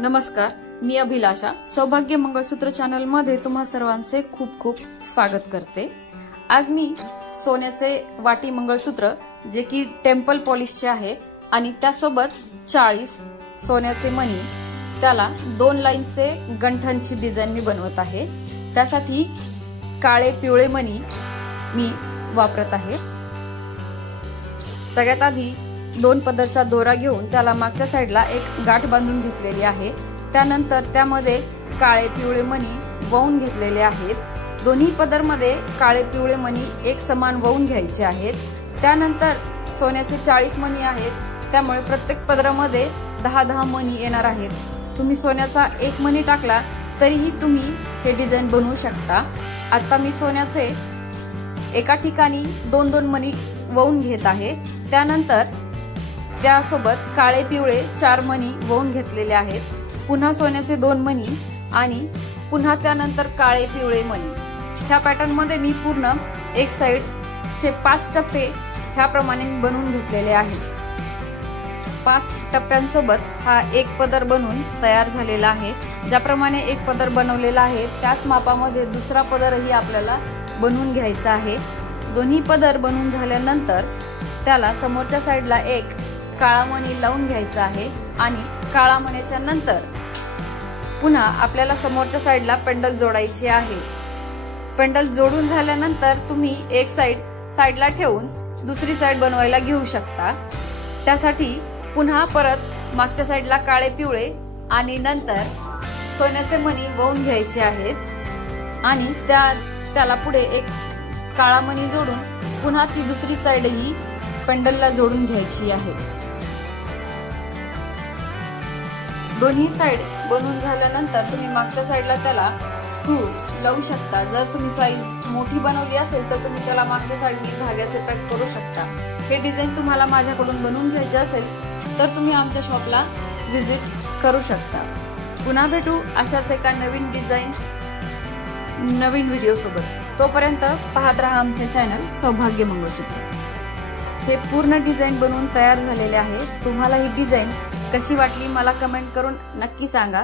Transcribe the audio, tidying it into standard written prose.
नमस्कार, मी अभिलाषा सौभाग्य मंगळसूत्र चॅनल मध्ये तुम्हा सर्वांचे खूप खूप स्वागत करते। आज मी सोन्याचे वाटी मंगळसूत्र जे की टेम्पल पॉलिशचे आहे आणि त्यासोबत 40 सोन्याचे मणी, त्याला 2 लाईनचे गंठणची डिझाइन मी बनवत आहे। त्यासाठी काळे पिवळे मणी मी वापरत आहे। सगळ्यात आधी 2 पदरचा दोरा घेऊन त्याला मागच्या साइडला एक गाठ बांधून घेतलेली आहे। त्यानंतर त्यामध्ये काळे पिवळे मणी वळून घेतलेले आहेत। दोन्ही पदरमध्ये काळे पिवळे मणी एक समान वळून घ्यायचे आहेत। त्यानंतर सोन्याचे 40 मणी आहेत, त्यामुळे प्रत्येक पदरामध्ये 10-10 मणी येणार आहेत। तुम्ही सोन्याचा 1 मणी टाकला तरीही तुम्ही हे डिझाइन बनवू शकता। आता मी सोन्याचे एका ठिकाणी 2-2 मणी वळून घेत आहे। त्यानंतर त्यासोबत काळे पिवळे 4 मणी वळून घेतलेले आहेत। पुन्हा सोन्याचे 2 मणी आणि पुन्हा त्यानंतर काळे पिवळे मणी। ह्या पॅटर्न मध्ये मी पूर्ण एक साइड चे 5 टप्पे ह्याप्रमाणे बनवून घेतलेले आहेत। 5 टप्प्यांसोबत हा एक पदर बनवून तयार झालेला आहे। ज्याप्रमाणे एक पदर बनवलेला आहे त्याच मापामध्ये दुसरा पदरही आपल्याला बनवून घ्यायचा आहे। दोन्ही पदर बनवून झाल्यानंतर त्याला समोरच्या साइडला एक काळा मणी लावून घ्यायचा आहे आणि काळा मणीच्या नंतर पुन्हा आपल्याला समोरच्या साइडला जोडायची आहे। पेंडल जोडून झाल्यानंतर तुम्ही एक साइडला ठेवून दुसरी साइड बनवायला घेऊ शकता। त्यासाठी पुन्हा परत मागच्या साइडला काळे पिवळे आणि नंतर सोन्याचे मणी वळून घ्यायचे आहेत आणि त्याला पुढे एक काळा मणी जोडून पुन्हा ती दुसरी साइडही पेंडलला जोडून घ्यायची आहे। दोन्ही साइड बनवून झाल्यानंतर तुम्ही मागच्या साइडला त्याला स्क्रू लावू शकता। जर तुम्ही साईज मोठी बनवली असेल तर तुम्ही त्याला मागच्या साइडनी धाग्याचे पॅक करू शकता। हे डिझाइन तुम्हाला माझ्याकडून बनवून घ्यायचे असेल तर तुम्ही आमच्या शॉपला व्हिजिट करू शकता। पुन्हा भेटू अशाच एका नवीन डिझाइन नवीन व्हिडिओ सोबत। तोपर्यंत पाहत रहा आमचे चॅनल सौभाग्य मंगळसूत्र। हे पूर्ण डिझाइन बनवून तयार झालेले आहे। तुम्हाला ही डिझाइन कशी वाटली मला कमेंट करून नक्की सांगा।